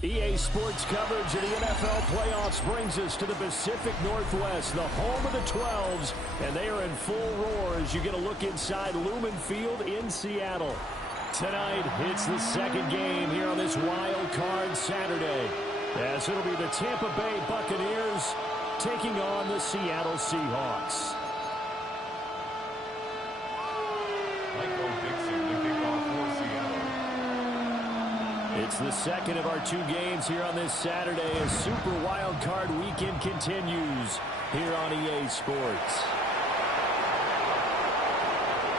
EA Sports coverage of the NFL playoffs brings us to the Pacific Northwest, the home of the 12s, and they are in full roar as you get a look inside Lumen Field in Seattle. Tonight, it's the second game here on this Wild Card Saturday, as it'll be the Tampa Bay Buccaneers taking on the Seattle Seahawks. It's the second of our two games here on this Saturday as Super Wild Card Weekend continues here on EA Sports.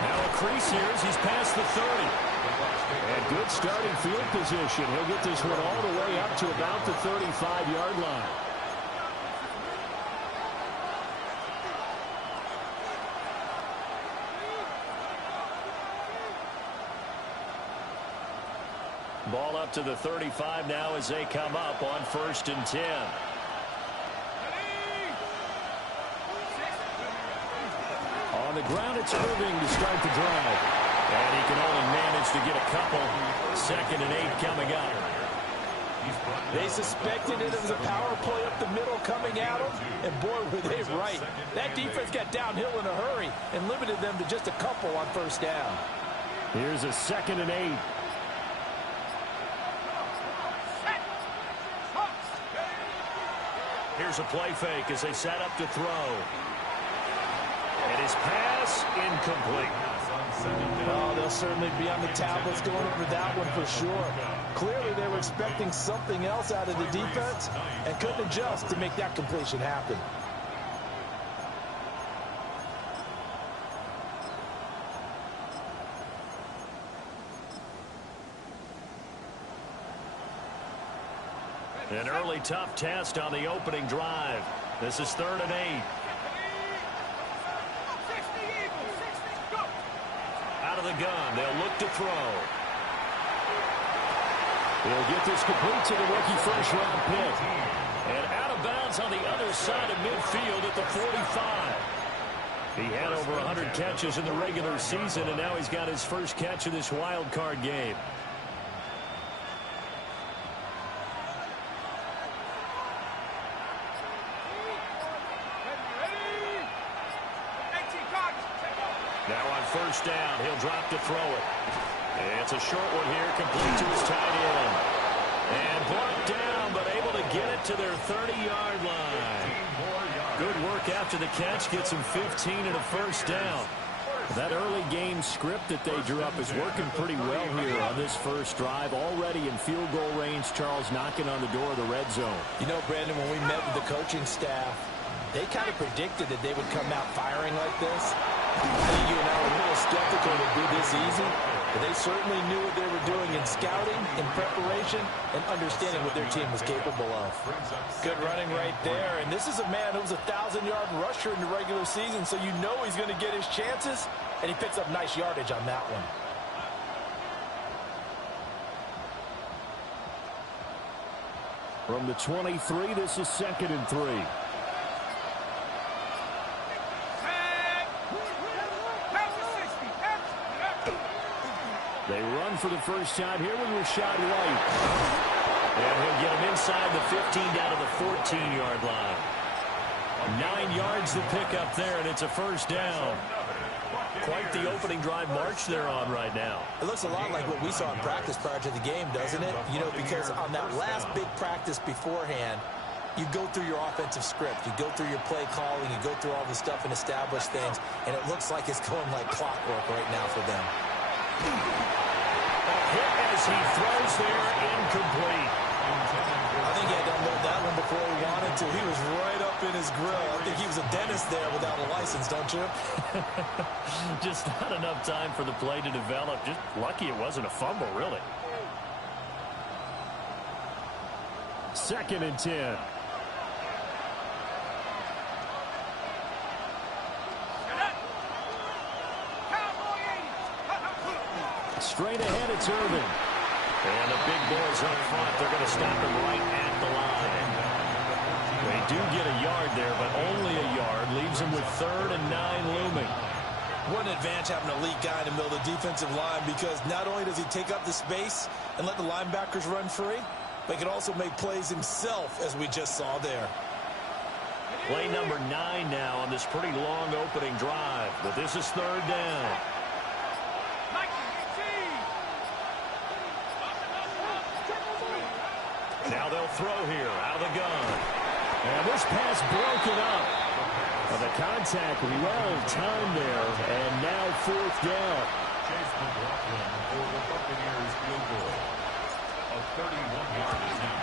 Now a crease here as he's past the 30. And good starting field position. He'll get this one all the way up to about the 35-yard line. Ball up to the 35 now as they come up on 1st and 10. On the ground, it's Irving to start the drive. And he can only manage to get a couple. 2nd and 8 coming up. They suspected it was a power play up the middle coming at them, and boy, were they right. That defense got downhill in a hurry and limited them to just a couple on 1st down. Here's a 2nd and 8. Here's a play fake as they set up to throw. And his pass incomplete. Oh, they'll certainly be on the tablets going over that one for sure. Clearly they were expecting something else out of the defense and couldn't adjust to make that completion happen. An early tough test on the opening drive. This is 3rd and 8. Out of the gun, they'll look to throw. He'll get this complete to the rookie first-round pick. And out of bounds on the other side of midfield at the 45. He had over 100 catches in the regular season, and now he's got his first catch of this wild card game. Now on 1st down, he'll drop to throw it. It's a short one here, complete to his tight end. And blocked down, but able to get it to their 30-yard line. Good work after the catch, gets him 15 and a 1st down. That early game script that they drew up is working pretty well here on this first drive. Already in field goal range, Charles knocking on the door of the red zone. You know, Brandon, when we met with the coaching staff, they kind of predicted that they would come out firing like this. I think you and I were a little skeptical to be this easy, but they certainly knew what they were doing in scouting, in preparation, and understanding what their team was capable of. Good running right there, and this is a man who was a 1,000-yard rusher in the regular season, so you know he's going to get his chances, and he picks up nice yardage on that one. From the 23, this is 2nd and 3. They run for the first time here with Rashad White. And he'll get him inside the 15 down to the 14-yard line. 9 yards to pick up there, and it's a 1st down. Quite the opening drive march they're on right now. It looks a lot like what we saw in practice prior to the game, doesn't it? You know, because on that last big practice beforehand, you go through your offensive script. You go through your play calling. You go through all the stuff and establish things, and it looks like it's going like clockwork right now for them. Hit as he throws there, incomplete. I think he had to unload that one before he wanted to. He was right up in his grill. I think he was a dentist there without a license, don't you? Just not enough time for the play to develop. Just lucky it wasn't a fumble, really. 2nd and 10. Straight ahead, it's Irving. And the big boys up front, they're going to stop him right at the line. They do get a yard there, but only a yard. Leaves him with 3rd and 9 looming. What an advantage having a elite guy in the middle of the defensive line, because not only does he take up the space and let the linebackers run free, but he can also make plays himself, as we just saw there. Play number 9 now on this pretty long opening drive, but this is third down. Now they'll throw here out of the gun. And this pass broken up. Well, the contact well timed there, and now fourth down. Chase McLaughlin for the Buccaneers field goal. A 31-yard attempt.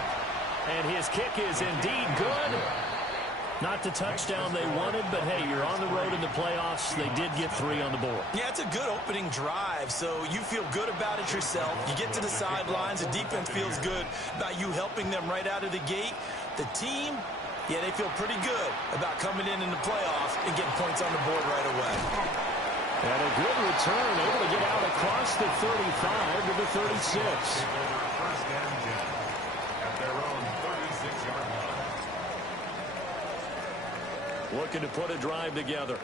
And his kick is indeed good. Not the touchdown they wanted, but hey, you're on the road in the playoffs. They did get 3 on the board. Yeah, it's a good opening drive, so you feel good about it yourself. You get to the sidelines, the defense feels good about you helping them right out of the gate. The team, yeah, they feel pretty good about coming in the playoffs and getting points on the board right away. And a good return, able to get out across the 35 to the 36. First and 10 at their own 36-yard line. Looking to put a drive together.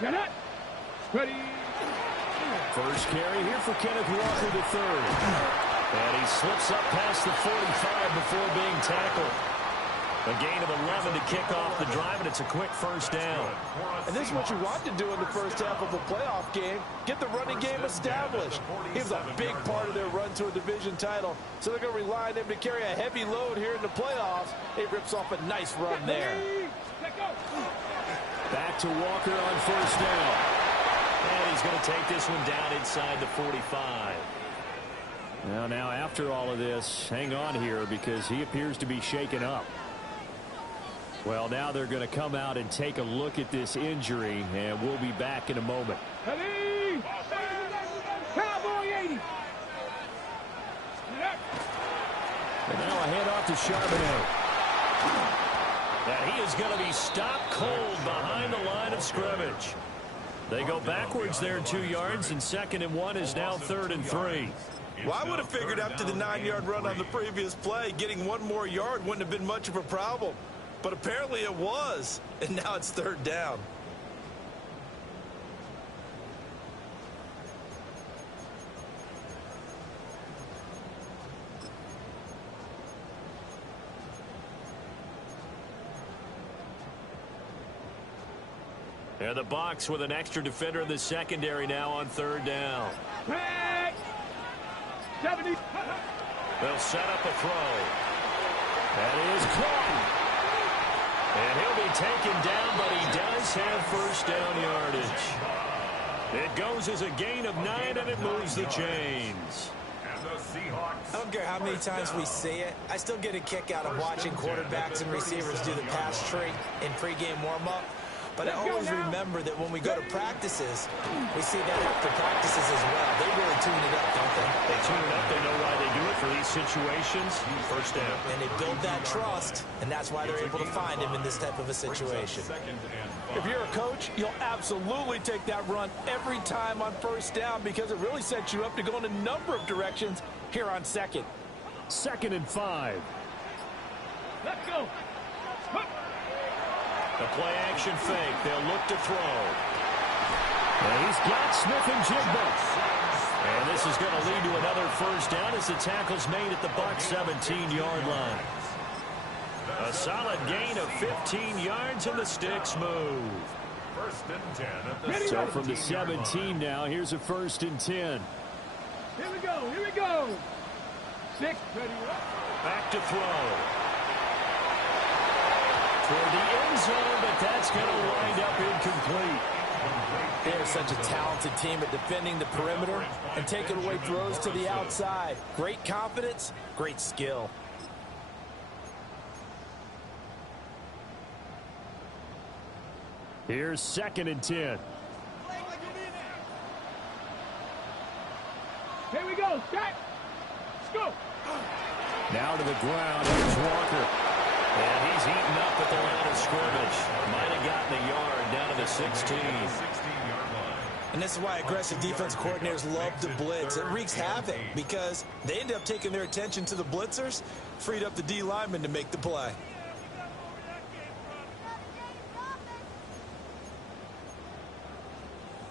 Ready. First carry here for Kenneth Walker III. And he slips up past the 45 before being tackled. A gain of 11 to kick off the drive, and it's a quick first down. And this is what you want to do in the first half of a playoff game. Get the running game established. He was a big part of their run to a division title. So they're going to rely on him to carry a heavy load here in the playoffs. He rips off a nice run there. Back to Walker on first down. And he's going to take this one down inside the 45. Now after all of this, hang on here because he appears to be shaken up. Well, now they're going to come out and take a look at this injury, and we'll be back in a moment. Ready. Cowboy 80. And now a handoff to Charbonnet. And he is going to be stopped cold behind the line of scrimmage. They go backwards there 2 yards, and 2nd and 1 is now 3rd and 3. Well, I would have figured after the 9-yard run on the previous play, getting 1 more yard wouldn't have been much of a problem. But apparently it was, and now it's 3rd down. And the box with an extra defender in the secondary now on 3rd down. Back. 70. They'll set up a throw. That is caught. And he'll be taken down, but he does have first down yardage. It goes as a gain of 9, and it moves the chains. I don't care how many times we see it. I still get a kick out of watching quarterbacks and receivers do the pass tree in pregame warm-up. But I always remember that when we go to practices, we see that after practices as well. They really tune it up, don't they? They tune it up. They know why they do it for these situations. First down. And they build that trust, and that's why they're able to find him in this type of a situation. If you're a coach, you'll absolutely take that run every time on first down because it really sets you up to go in a number of directions here on 2nd. 2nd and 5. Let's go. The play action fake. They'll look to throw. And he's got Smith and Jigba. And this is going to lead to another first down as the tackle's made at the Bucs 17-yard line. A solid gain of 15 yards and the sticks move. 1st and 10 at the So from the 17 now, here's a 1st and 10. Here we go. Here we go. 6. Ready. Back to throw. Toward the end zone, but that's going to wind up incomplete. They are such a talented team at defending the perimeter and taking away throws to the outside. Great confidence, great skill. Here's 2nd and 10. Here we go. Stack. Let's go. Now to the ground. Here's Walker. And he's eaten up at the line of scrimmage. Might have gotten a yard down to the 16. And this is why aggressive defense coordinators love to blitz. It wreaks havoc because they end up taking their attention to the blitzers, freed up the D lineman to make the play.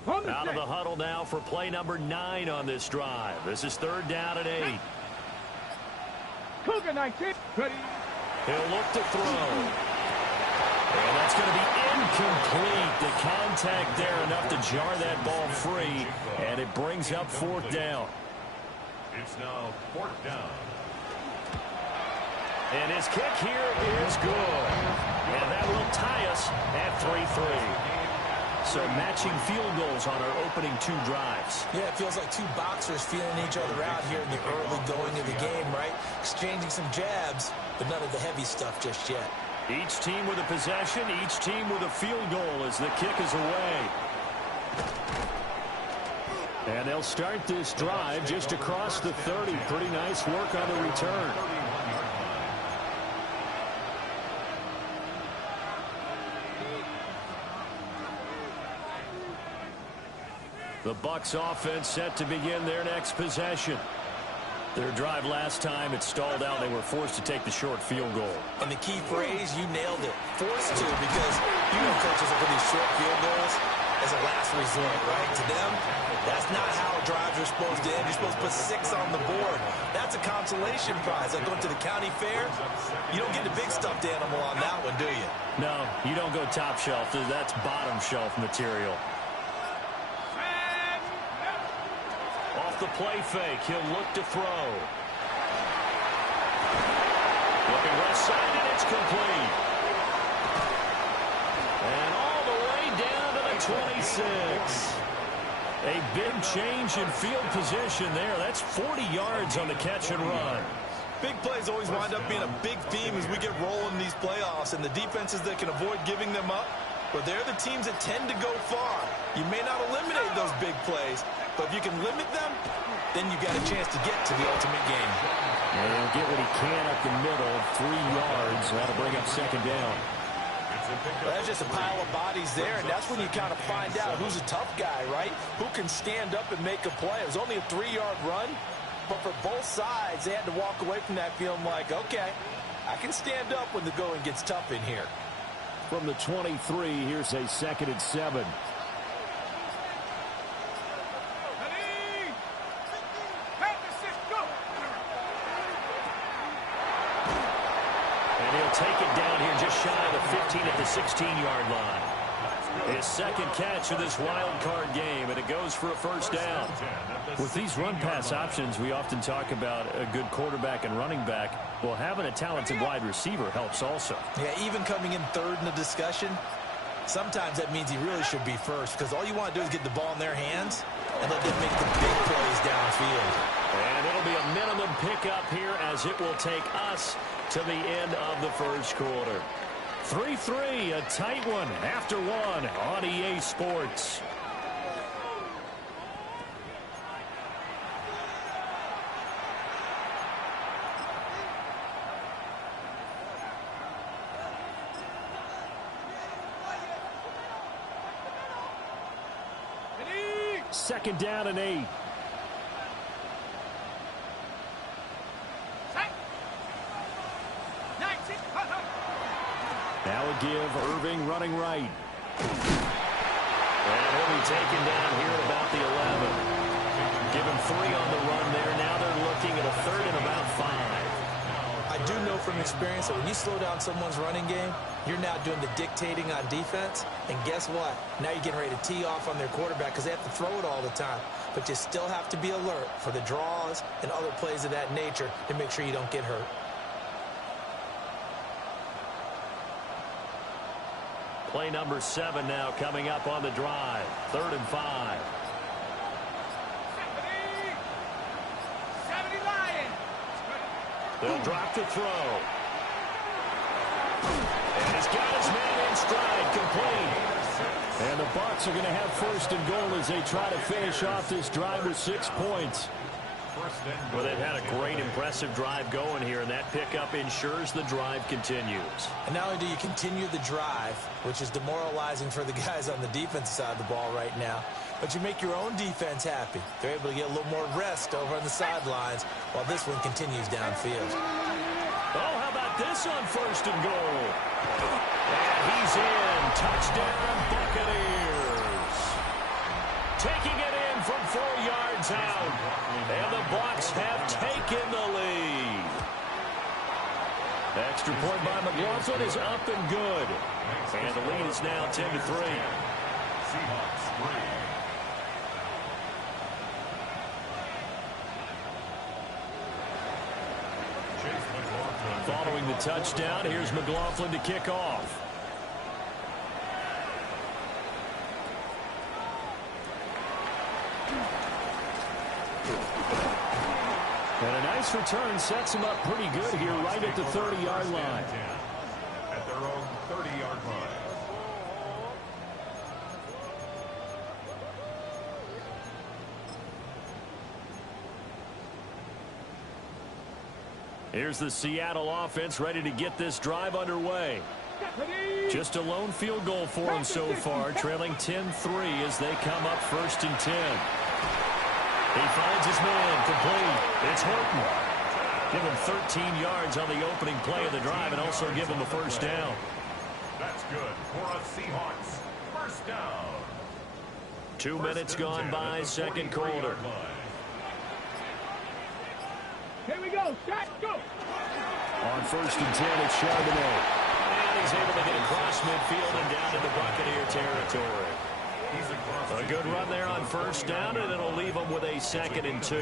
On Out of the huddle now for play number 9 on this drive. This is 3rd down and 8. Cougar 19. Ready. He'll look to throw. And that's going to be incomplete. The contact there enough to jar that ball free. And it brings up 4th down. It's now 4th down. And his kick here is good. And that will tie us at 3-3. So matching field goals on our opening 2 drives. Yeah, it feels like 2 boxers feeling each other out here in the early going of the game, right? Exchanging some jabs, but none of the heavy stuff just yet. Each team with a possession, each team with a field goal as the kick is away. And they'll start this drive just across the 30. Pretty nice work on the return. The Bucs offense set to begin their next possession. Their drive last time, it stalled out. They were forced to take the short field goal. And the key phrase, you nailed it. Forced to, because you know coaches will put these short field goals as a last resort, right? To them, that's not how drives are supposed to end. You're supposed to put 6 on the board. That's a consolation prize. Like going to the county fair, you don't get a big stuffed animal on that one, do you? No, you don't go top shelf. That's bottom shelf material. Off the play fake, he'll look to throw. Looking left side, and it's complete. And all the way down to the 26. A big change in field position there. That's 40 yards on the catch and run. Big plays always wind up being a big theme as we get rolling in these playoffs, and the defenses that can avoid giving them up, but they're the teams that tend to go far. You may not eliminate those big plays, but if you can limit them, then you got a chance to get to the ultimate game. And he'll get what he can up the middle, 3 yards. That'll bring up 2nd down. Well, that's just a pile of bodies there, and that's when you kind of find out who's a tough guy, right? Who can stand up and make a play. It was only a 3-yard run, but for both sides, they had to walk away from that feeling like, okay, I can stand up when the going gets tough in here. From the 23, here's a 2nd and 7. Take it down here just shy of the 15 at the 16-yard line. His 2nd catch of this wild card game, and it goes for a 1st down. With these run-pass options, we often talk about a good quarterback and running back. Well, having a talented wide receiver helps also. Yeah, even coming in 3rd in the discussion, sometimes that means he really should be 1st, because all you want to do is get the ball in their hands and let them make the big plays downfield. And it'll be a minimum pickup here as it will take us to the end of the 1st quarter. 3-3, a tight one after 1 on EA Sports. Second down and 8. Now a give, Irving running right. And he'll be taken down here at about the 11. Give him 3 on the run there. Now they're looking at a 3rd and about 5. I do know from experience that when you slow down someone's running game, you're now doing the dictating on defense. And guess what? Now you're getting ready to tee off on their quarterback because they have to throw it all the time. But you still have to be alert for the draws and other plays of that nature to make sure you don't get hurt. Play number 7 now coming up on the drive. 3rd and 5. 70 Lions. They'll drop to throw. And he's got his man in stride, complete. And the Bucs are going to have 1st and goal as they try to finish off this drive with 6 points. Well, they've had a great, impressive drive going here, and that pickup ensures the drive continues. And not only do you continue the drive, which is demoralizing for the guys on the defensive side of the ball right now, but you make your own defense happy. They're able to get a little more rest over on the sidelines while this one continues downfield. Oh, how about this on 1st and goal? And he's in. Touchdown, Buccaneers. taking it in from 4 yards out. And the Bucs have taken the lead. Extra point by McLaughlin is up and good. And the lead is now 10-3. Seahawks 3. Following the touchdown, here's McLaughlin to kick off. And a nice return sets him up pretty good here right at the 30-yard line. At their own 30-yard line. Here's the Seattle offense ready to get this drive underway. Just a lone field goal for them so far, trailing 10-3 as they come up 1st and 10. He finds his man, complete. It's Horton. Give him 13 yards on the opening play of the drive and also give him a first down. That's good for a Seahawks first down. 2 minutes gone by, second quarter. Here we go. Shot, go. On 1st and 10, it's Charbonnet. And he's able to get across midfield and down into Buccaneer territory. A good run there on first down, and it'll leave him with a 2nd and 2.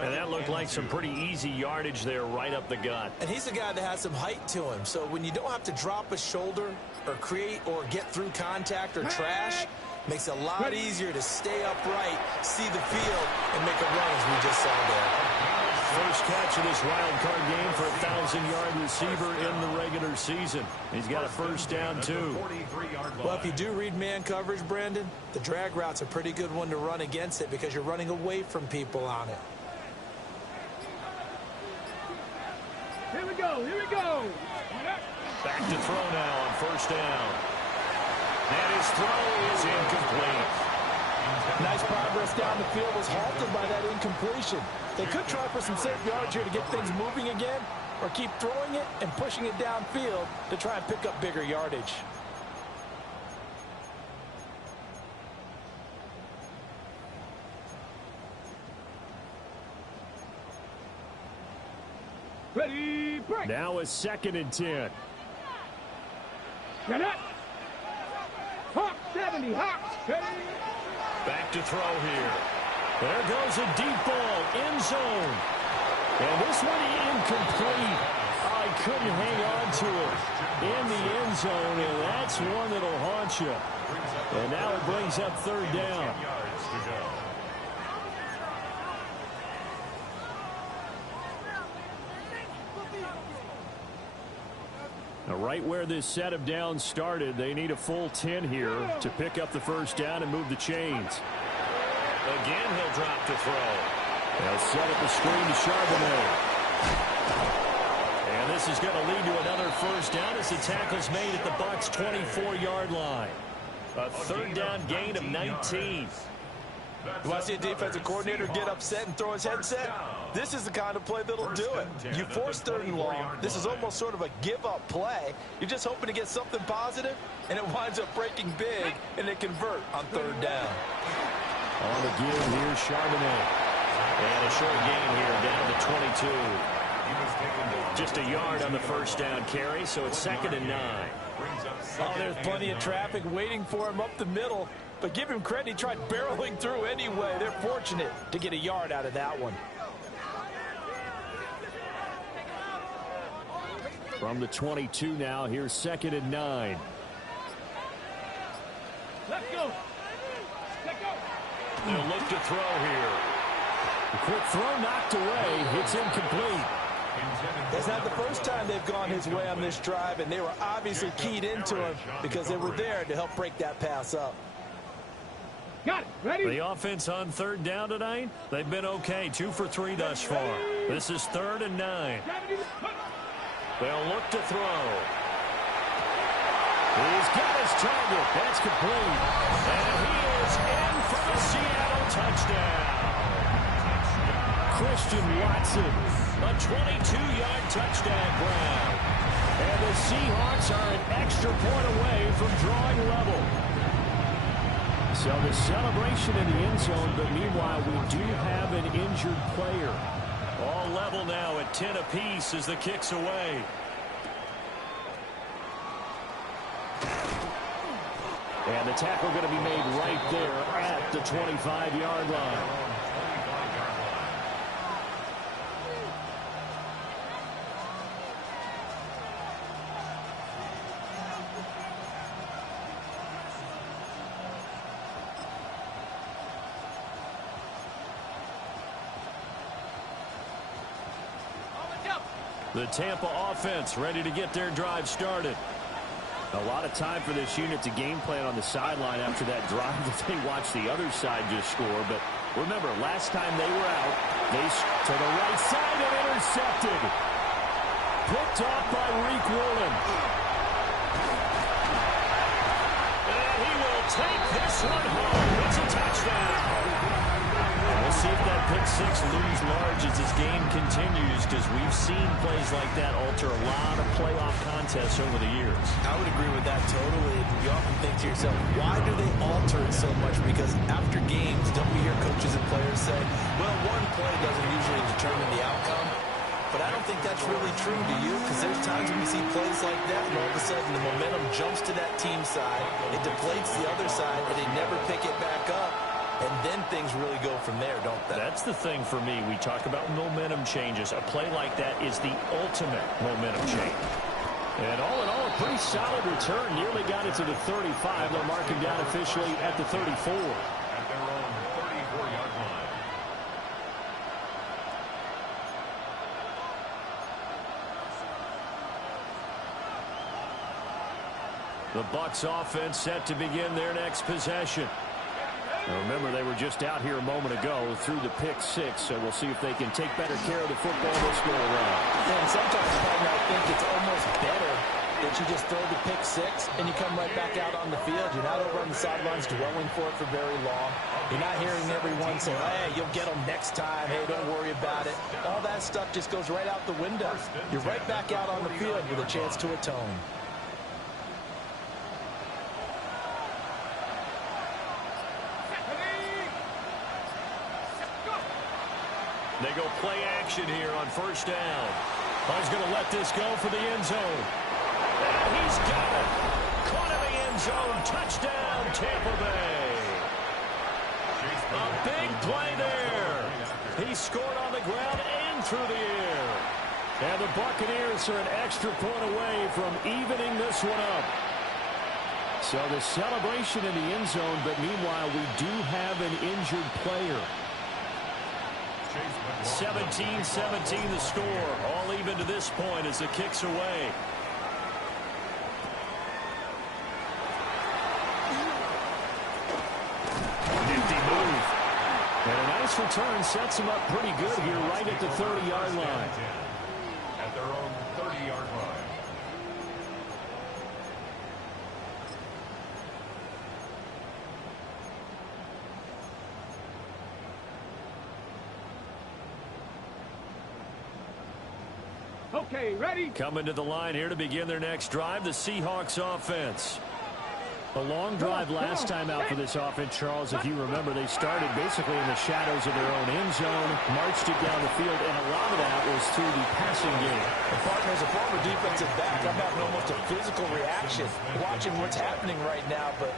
And that looked like some pretty easy yardage there right up the gut. And he's a guy that has some height to him. So when you don't have to drop a shoulder or create or get through contact or trash, makes it a lot easier to stay upright, see the field, and make a run as we just saw there. First catch of this wild card game for a 1,000-yard receiver in the regular season. He's got a first down, too. Well, if you do read man coverage, Brandon, the drag route's a pretty good one to run against it because you're running away from people on it. Here we go. Here we go. Back to throw now on first down. And his throw is incomplete. Nice progress down the field was halted by that incompletion. They could try for some safe yards here to get things moving again, or keep throwing it and pushing it downfield to try and pick up bigger yardage. Ready, break. Now a 2nd and 10. Get up. Hawk 70, Hawk. Ready. Back to throw here. There goes a deep ball, end zone. And this one incomplete. I couldn't hang on to it in the end zone, and that's one that'll haunt you. And now it brings up 3rd down. Now, right where this set of downs started, they need a full 10 here to pick up the first down and move the chains. Again, he'll drop to throw. They'll set up a screen to Charbonnet. And this is going to lead to another first down as the tackle's made at the Bucs' 24-yard line. A 3rd down gain of 19. You want to see a defensive coordinator get upset and throw his headset? This is the kind of play that'll do it. You force 3rd and long. This is almost sort of a give-up play. You're just hoping to get something positive, and it winds up breaking big, and they convert on 3rd down. On the give, here's Charbonnet. And a short gain here down to 22. Just a yard on the first down carry, so it's 2nd and 9. Oh, there's plenty of traffic waiting for him up the middle. But give him credit, he tried barreling through anyway. They're fortunate to get a yard out of that one. From the 22 now, here's 2nd and 9. Let's go. Let's go. They'll look to throw here. The quick throw knocked away. It's incomplete. It's not the first time they've gone his way on this drive, and they were obviously keyed into him because they were there to help break that pass up. Got it. Ready? The offense on 3rd down tonight, they've been okay. 2 for 3 thus far. This is 3rd and 9. They'll look to throw. He's got his target. That's complete. And he is in for the Seattle touchdown. Christian Watson, a 22-yard touchdown grab. And the Seahawks are an extra point away from drawing level. So the celebration in the end zone, but meanwhile we do have an injured player. All level now at 10 apiece as the kick's away. And the tackle going to be made right there at the 25-yard line. The Tampa offense ready to get their drive started. A lot of time for this unit to game plan on the sideline after that drive that they watched the other side just score. But remember, last time they were out, they to the right side and intercepted. Picked off by Reek Woolen. And he will take this one home. It's a touchdown. We'll see if that pick six looms large as this game continues, because we've seen plays like that alter a lot of playoff contests over the years. I would agree with that totally. You often think to yourself, why do they alter it so much? Because after games, don't we hear coaches and players say, well, one play doesn't usually determine the outcome. But I don't think that's really true, do you? Because there's times when we see plays like that, and all of a sudden the momentum jumps to that team side, it deflates the other side, and they never pick it back up. And then things really go from there, don't they? That's the thing for me. We talk about momentum changes. A play like that is the ultimate momentum change. And all in all, a pretty solid return. Nearly got it to the 35. They'll mark him down officially at the 34. At their own 34-yard line. The Bucs offense set to begin their next possession. Now remember, they were just out here a moment ago through the pick six, so we'll see if they can take better care of the football this go around. Yeah, and sometimes I think it's almost better that you just throw the pick six and you come right back out on the field. You're not over on the sidelines dwelling for it for very long. You're not hearing everyone say, hey, you'll get them next time. Hey, don't worry about it. All that stuff just goes right out the window. You're right back out on the field with a chance to atone. They go play action here on first down. He's going to let this go for the end zone. And he's got it. Caught in the end zone. Touchdown, Tampa Bay. A big play there. He scored on the ground and through the air. And the Buccaneers are an extra point away from evening this one up. So the celebration in the end zone, but meanwhile we do have an injured player. 17-17 the score. All even to this point as the kick's away. Nifty move. And a nice return sets him up pretty good here right at the 30-yard line. At their own 30-yard line. Okay, ready? Coming to the line here to begin their next drive, the Seahawks offense. A long drive last time out for this offense, Charles. If you remember, they started basically in the shadows of their own end zone, marched it down the field, and a lot of that was through the passing game. The partner is a former defensive back. I'm having almost a physical reaction watching what's happening right now. But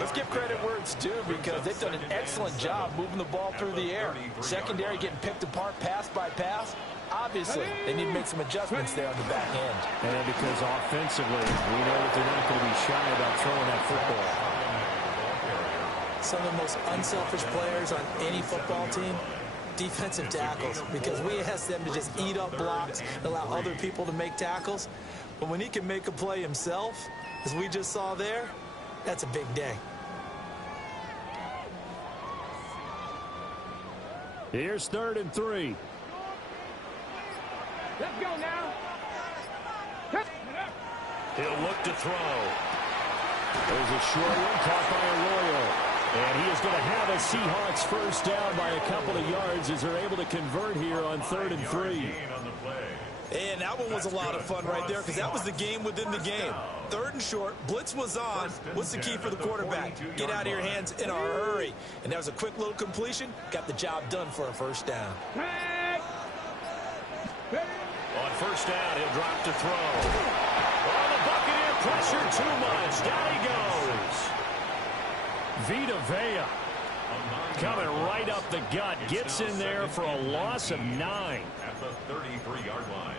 let's give credit where it's due, because they've done an excellent job moving the ball through the air. Secondary getting picked apart pass by pass. Obviously, they need to make some adjustments there on the back end. And because offensively, we know that they're not going to be shy about throwing that football. Some of the most unselfish players on any football team, defensive tackles, because we ask them to just eat up blocks, allow other people to make tackles. But when he can make a play himself, as we just saw there, that's a big day. Here's 3rd and 3. Let's go now. He'll look to throw. There's a short one caught by Arroyo. And he is going to have a Seahawks first down by a couple of yards as they're able to convert here on 3rd and 3. And that one was a lot of fun right there because that was the game within the game. 3rd and short, blitz was on. What's the key for the quarterback? Get out of your hands in a hurry. And that was a quick little completion. Got the job done for a first down. On first down, he'll drop to throw. Oh, the Buccaneer pressure too much. Down he goes. Vita Vea coming right up the gut. Gets in there for a loss of 9. At the 33-yard line.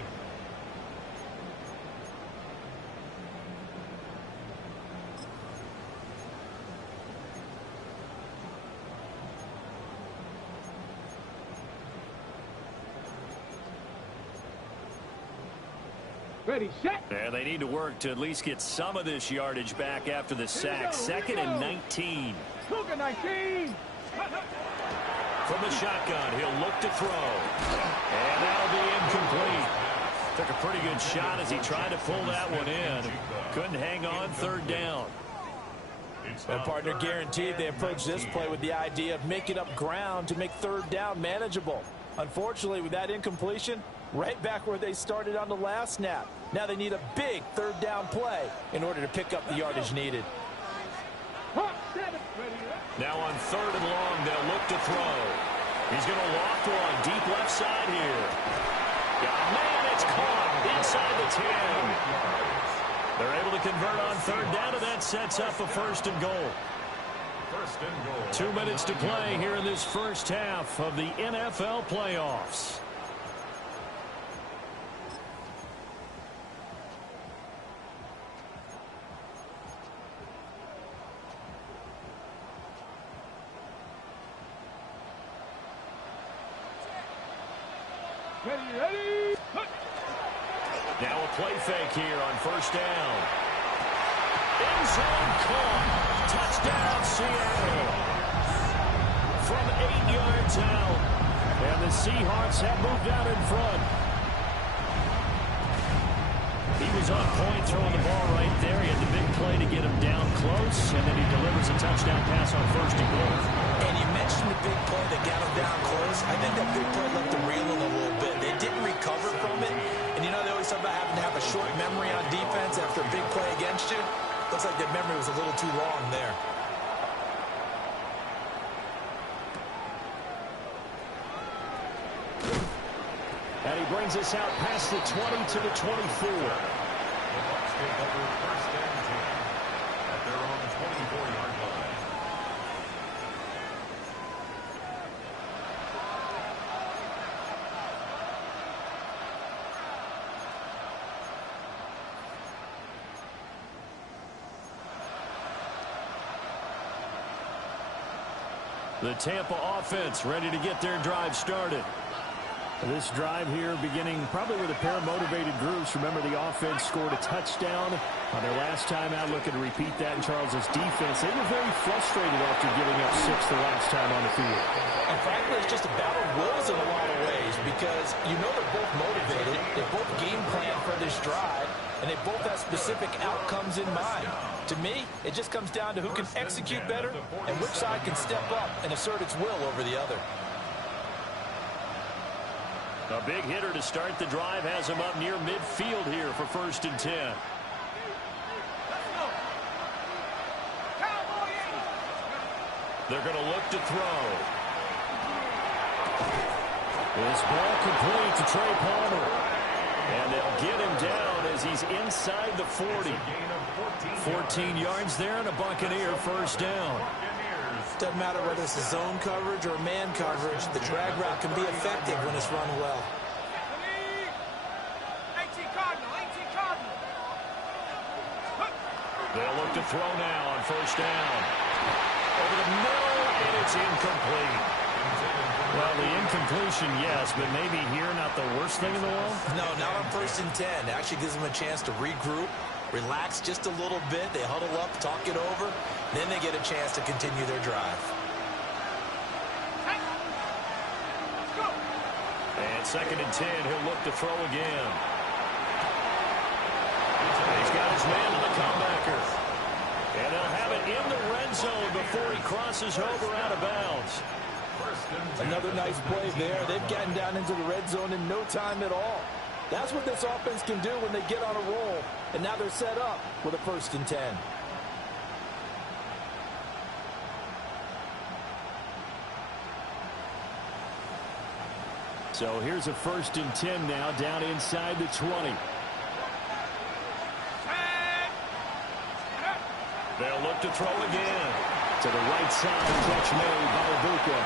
Ready, set. And they need to work to at least get some of this yardage back after the sack. 2nd and 19. Cougar 19. From the shotgun, he'll look to throw. And that'll be incomplete. Took a pretty good shot as he tried to pull that one in. Couldn't hang on. 3rd down. Their partner guaranteed they approach this play with the idea of making up ground to make 3rd down manageable. Unfortunately, with that incompletion, right back where they started on the last snap. Now they need a big 3rd down play in order to pick up the yardage needed. Now on 3rd and long, they'll look to throw. He's going to loft one deep left side here. Man, it's caught inside the 10. They're able to convert on 3rd down, and that sets up a 1st and goal. 2 minutes to play here in this first half of the NFL playoffs. Ready. Now a play fake here on 1st down. End zone caught. Touchdown, Seattle. From 8 yards out. And the Seahawks have moved out in front. He was on point throwing the ball right there. He had the big play to get him down close, and then he delivers a touchdown pass on 1st and goal. And you mentioned the big play that got him down close. I think that big play left them reeling a little bit. They didn't recover from it. And you know, they always talk about having to have a short memory on defense after a big play against you. Looks like that memory was a little too long there. And he brings us out past the 20 to the 24. The Bucs take over 1st and 10 at their own 24-yard line. The Tampa offense ready to get their drive started. This drive here beginning probably with a pair of motivated groups. Remember, the offense scored a touchdown on their last time out. Looking to repeat that in Charles's defense. They were very frustrated after giving up 6 the last time on the field. And frankly, it's just a battle of wills in a lot of ways because you know they're both motivated. They both game plan for this drive, and they both have specific outcomes in mind. To me, it just comes down to who can execute better and which side can step up and assert its will over the other. A big hitter to start the drive has him up near midfield here for 1st and 10. They're going to look to throw. This ball complete to Trey Palmer. And they'll get him down as he's inside the 40. 14 yards there and a Buccaneer 1st down. Doesn't matter whether it's a zone coverage or man coverage, the drag route can be effective when it's run well. They'll look to throw now on 1st down. Over the middle, and it's incomplete. Well, the incompletion, yes, but maybe here not the worst thing in the world? No, not on 1st and 10. It actually gives them a chance to regroup, relax just a little bit. They huddle up, talk it over. Then they get a chance to continue their drive. And 2nd and 10, he'll look to throw again. He's got his man to the comebacker. And they'll have it in the red zone before he crosses over out of bounds. Another nice play there. They've gotten down into the red zone in no time at all. That's what this offense can do when they get on a roll. And now they're set up with a 1st and 10. So here's a 1st and 10 now, down inside the 20. They'll look to throw again. To the right side, catch made by Ibuka.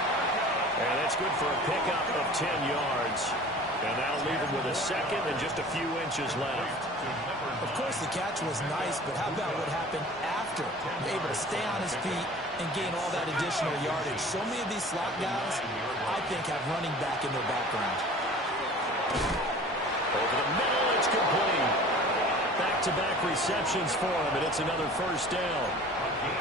And that's good for a pickup of 10 yards. And that'll leave him with a 2nd and just a few inches left. Of course, the catch was nice, but how about what happened after? Able to stay on his feet and gain all that additional yardage. So many of these slot guys, I think, have running back in their background. Over the middle, it's complete. Back-to-back receptions for him, and it's another 1st down.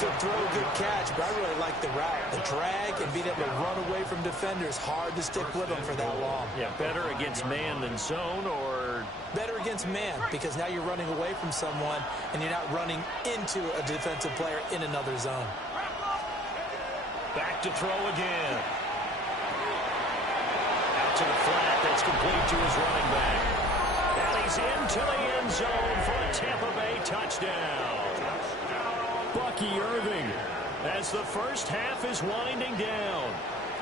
Good throw, good catch, but I really like the route. The drag and being able to run away from defenders, hard to stick with them for that long. Yeah, better against man than zone, or? Better against man, because now you're running away from someone, and you're not running into a defensive player in another zone. Back to throw again. Out to the flat, that's complete to his running back. And he's into the end zone for a Tampa Bay touchdown. Bucky Irving, as the first half is winding down.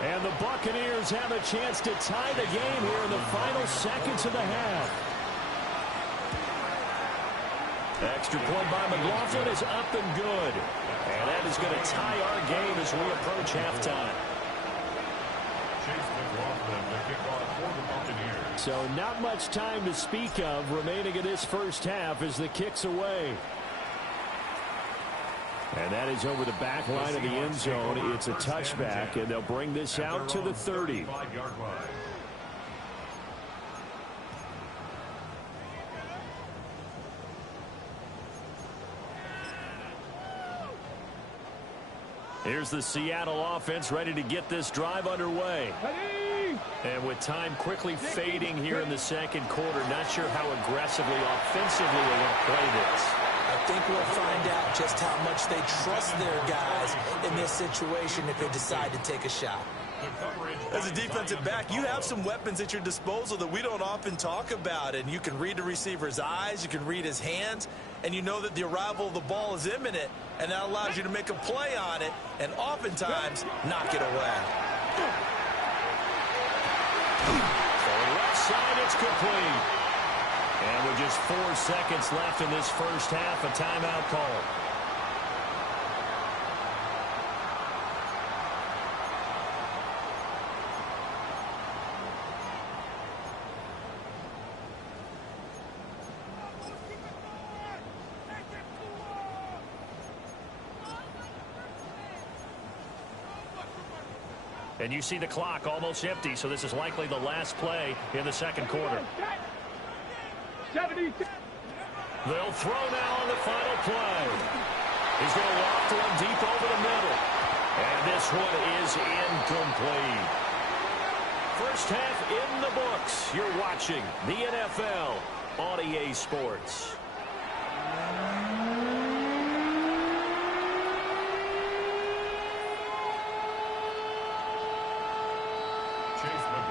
And the Buccaneers have a chance to tie the game here in the final seconds of the half. Extra point by McLaughlin is up and good. And that is going to tie our game as we approach halftime. So not much time to speak of remaining in this first half as the kick's away. And that is over the back line of the end zone. It's a touchback, and they'll bring this out to the 30. Here's the Seattle offense ready to get this drive underway. And with time quickly fading here in the second quarter, not sure how aggressively, offensively they want to play this. I think we'll find out just how much they trust their guys in this situation if they decide to take a shot. As a defensive back, you have some weapons at your disposal that we don't often talk about. And you can read the receiver's eyes, you can read his hands, and you know that the arrival of the ball is imminent, and that allows you to make a play on it and oftentimes knock it away. Going left side, it's complete. And with just 4 seconds left in this first half, a timeout call. And you see the clock almost empty, so this is likely the last play in the second quarter. 70. They'll throw now on the final play. He's going to loft one deep over the middle. And this one is incomplete. First half in the books. You're watching the NFL on EA Sports.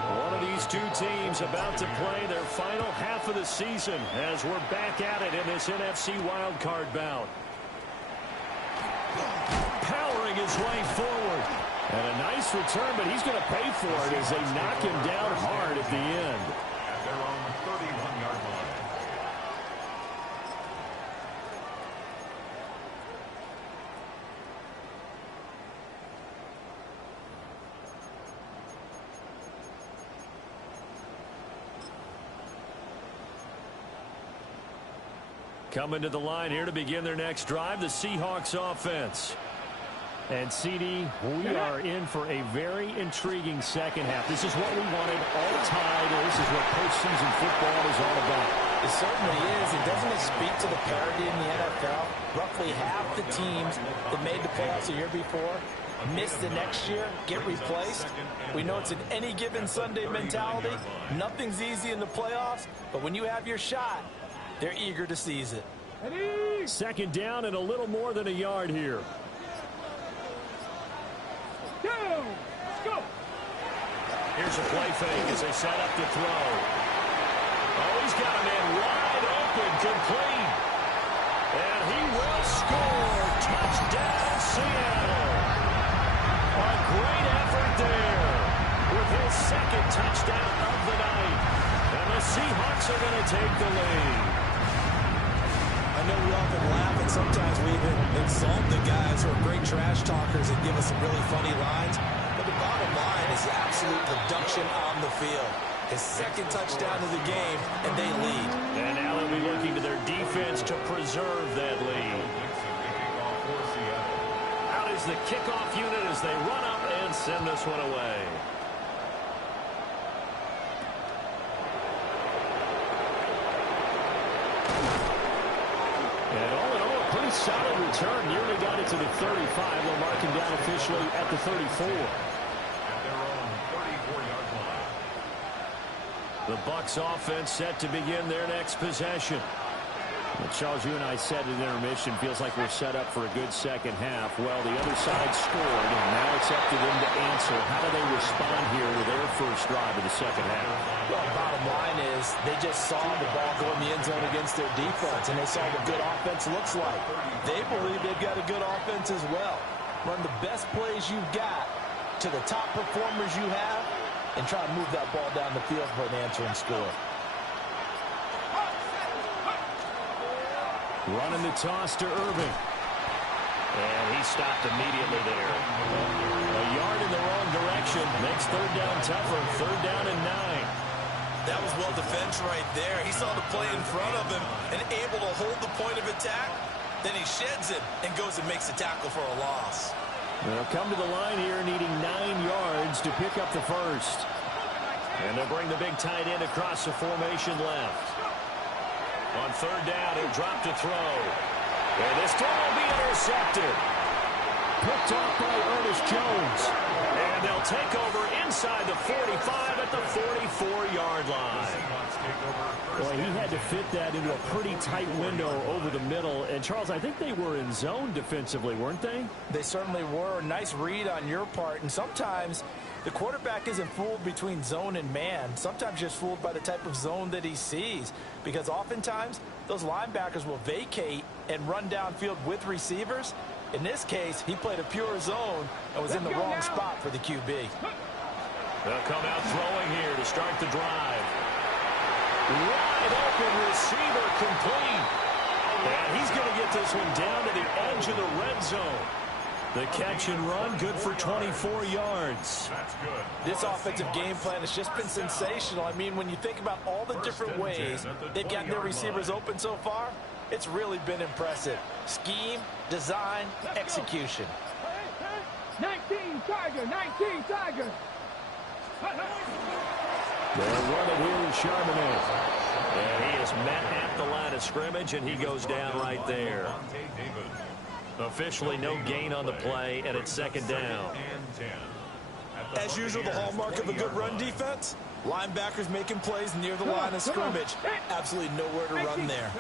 One of these two teams about to play their final half of the season as we're back at it in this NFC Wildcard bout. Powering his way forward. And a nice return, but he's going to pay for it as they knock him down hard at the end. At their own 31-yard line. Coming to the line here to begin their next drive, the Seahawks offense. And, CD, we are in for a very intriguing second half. This is what we wanted all tied. This is what postseason football is all about. It certainly is. And doesn't it speak to the parity in the NFL? Roughly half the teams that made the playoffs the year before miss the next year, get replaced. We know it's an any given Sunday mentality. Nothing's easy in the playoffs, but when you have your shot, they're eager to seize it. Second down and a little more than a yard here. Let's go. Here's a play fake as they set up to throw. Oh, he's got a man wide open, complete. And he will score. Touchdown, Seattle. A great effort there with his second touchdown of the night. And the Seahawks are going to take the lead. I know we often laugh, and sometimes we even insult the guys who are great trash talkers and give us some really funny lines. But the bottom line is absolute production on the field. His second touchdown of the game, and they lead. And now they'll be looking to their defense to preserve that lead. Out is the kickoff unit as they run up and send this one away. And all in all, a pretty solid return. Nearly got it to the 35. They'll mark him down officially at the 34. At their own 34-yard line. The Bucs offense set to begin their next possession. Well, Charles, you and I said at intermission, feels like we're set up for a good second half. Well, the other side scored, and now it's up to them to answer. How do they respond here with their first drive of the second half? Well, bottom line is they just saw the ball go in the end zone against their defense, and they saw what good offense looks like. They believe they've got a good offense as well. Run the best plays you've got to the top performers you have, and try to move that ball down the field for an answering score. Running the toss to Irving. And he stopped immediately there. A yard in the wrong direction. Makes third down tougher. Third down and 9. That was well defense right there. He saw the play in front of him and able to hold the point of attack. Then he sheds it and goes and makes a tackle for a loss. They'll come to the line here needing 9 yards to pick up the first. And they'll bring the big tight end across the formation left. On third down, he'll drop to throw. And this throw will be intercepted. Picked off by Ernest Jones. And they'll take over inside the 45 at the 44-yard line. Well, he had to fit that into a pretty tight window over the middle. And, Charles, I think they were in zone defensively, weren't they? They certainly were. Nice read on your part. And sometimes the quarterback isn't fooled between zone and man. Sometimes just fooled by the type of zone that he sees. Because oftentimes, those linebackers will vacate and run downfield with receivers. In this case, he played a pure zone and was in the wrong spot for the QB. They'll come out throwing here to start the drive. Wide open receiver complete. And he's going to get this one down to the edge of the red zone. The catch and run, good for 24 yards. That's good. This offensive game plan has just been sensational. I mean, when you think about all the different ways they've gotten their receivers open so far, it's really been impressive. Scheme, design, execution. 19 Tiger, 19 Tiger. They'll run it here in Charbonnet. And he is met at the line of scrimmage, and he goes down right there. Officially no gain on the play, and it's second down. As usual, the hallmark of a good run defense, linebackers making plays near the line of scrimmage. Absolutely nowhere to run there.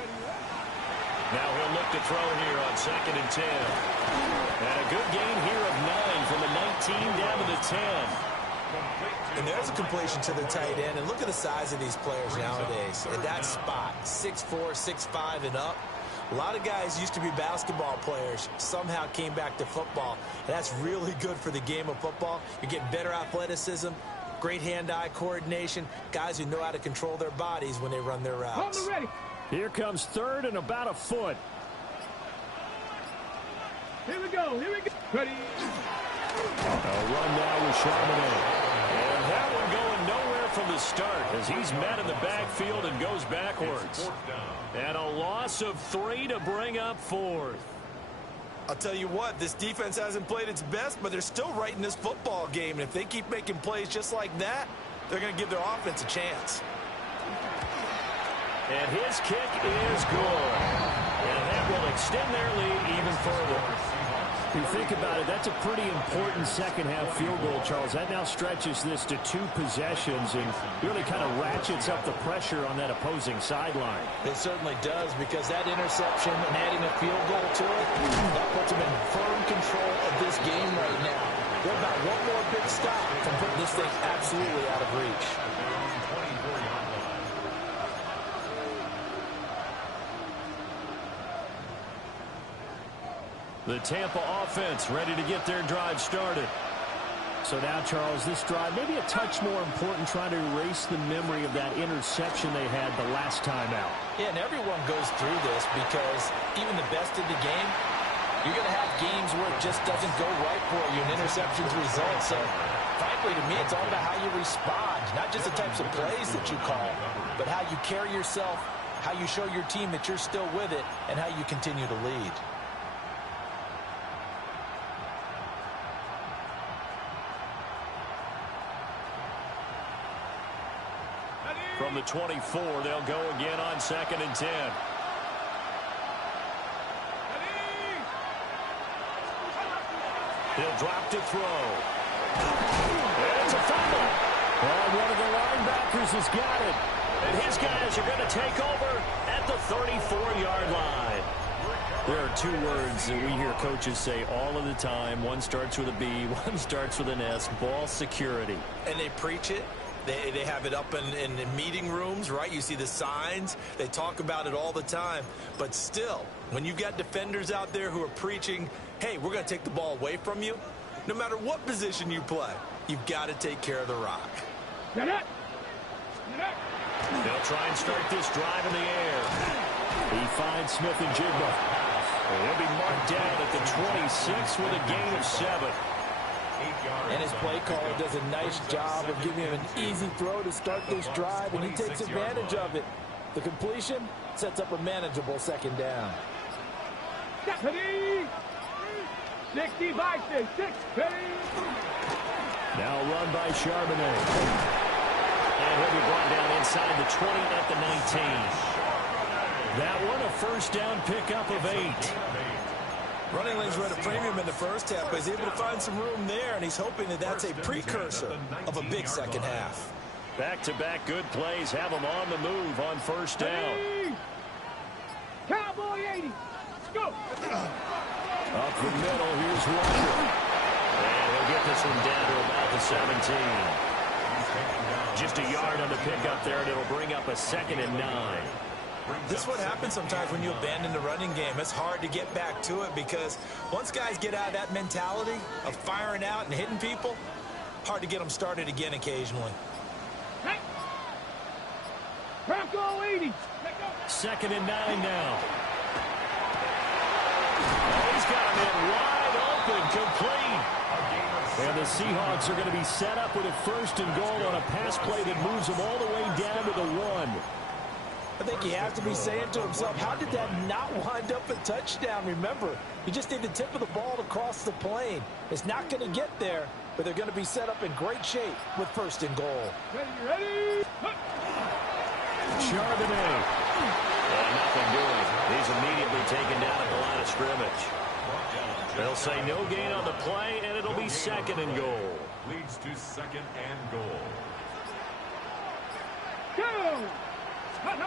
Now he'll look to throw here on second and 10. And a good gain here of 9 from the 19 down to the 10. And there's a completion to the tight end. And look at the size of these players nowadays. At that spot, 6'4", 6'5", and up. A lot of guys used to be basketball players, somehow came back to football. And that's really good for the game of football. You're getting better athleticism, great hand-eye coordination, guys who know how to control their bodies when they run their routes. Here comes third and about a foot. Here we go, Ready. A run now with Charbonnet. And that one going nowhere from the start as he's met in the backfield and goes backwards. And a loss of 3 to bring up fourth. I'll tell you what, this defense hasn't played its best, but they're still right in this football game. And if they keep making plays just like that, they're going to give their offense a chance. And his kick is good. And that will extend their lead even further. If you think about it, that's a pretty important second-half field goal, Charles. That now stretches this to 2 possessions and really kind of ratchets up the pressure on that opposing sideline. It certainly does, because that interception and adding a field goal to it, that puts them in firm control of this game right now. They're about one more big stop from putting this thing absolutely out of reach. The Tampa offense ready to get their drive started. So now, Charles, this drive maybe a touch more important, trying to erase the memory of that interception they had the last time out. Yeah, and everyone goes through this because even the best in the game, you're going to have games where it just doesn't go right for you, and interceptions result. So, frankly, to me, it's all about how you respond, not just the types of plays that you call, but how you carry yourself, how you show your team that you're still with it, and how you continue to lead. From the 24, they'll go again on 2nd and 10. He'll drop to throw. And it's a fumble. Oh, one of the linebackers has got it. And his guys are going to take over at the 34-yard line. There are two words that we hear coaches say all of the time. One starts with a B, one starts with an S, ball security. And they preach it. They have it up in meeting rooms, right? You see the signs. They talk about it all the time. But still, when you've got defenders out there who are preaching, hey, we're going to take the ball away from you, no matter what position you play, you've got to take care of the rock. They'll try and start this drive in the air. He finds Smith and Jigba. He'll be marked down at the 26 with a gain of 7. And his play caller does a nice job of giving him an easy throw to start this drive, and he takes advantage of it. The completion sets up a manageable 2nd down. 65, 6, Now run by Charbonnet. And he'll be brought down inside the 20 at the 19. That one a first down pickup of 8. Running lanes were at a premium in the first half, but he's able to find some room there, and he's hoping that that's a precursor of a big second half. Back-to-back good plays have him on the move on first down. Cowboy 80. Go. Up the middle, here's Walker. And he'll get this one down to about the 17. Just a yard on the pickup there, and it'll bring up a 2nd and 9. This is what happens sometimes when you abandon the running game. It's hard to get back to it because once guys get out of that mentality of firing out and hitting people, hard to get them started again occasionally. Hey. Bronco 80. 2nd and 9 now. Oh, he's got him in wide open, complete. And the Seahawks are going to be set up with a 1st and goal on a pass play that moves them all the way down to the 1. I think he has to be saying to himself, how did that not wind up a touchdown? Remember, you just need the tip of the ball to cross the plane. It's not going to get there, but they're going to be set up in great shape with 1st and goal. Ready? Charbonnet. And nothing doing. He's immediately taken down at the line of scrimmage. They'll say no gain on the play, and it'll be 2nd and goal. Leads to 2nd and goal. Go! Again,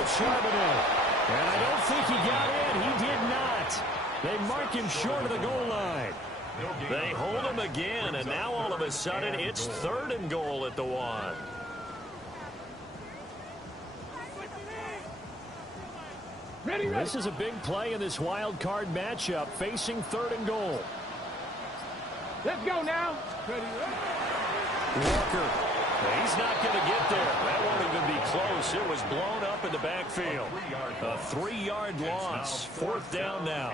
it's Charbonnet. And I don't think he got in. He did not. They mark him short of the goal line. They hold him again, and now all of a sudden it's 3rd and goal at the 1. Ready? This is a big play in this wild card matchup, facing 3rd and goal. Let's go now. Ready? Walker. He's not going to get there. That won't even be close. It was blown up in the backfield. A 3-yard loss. 4th down now.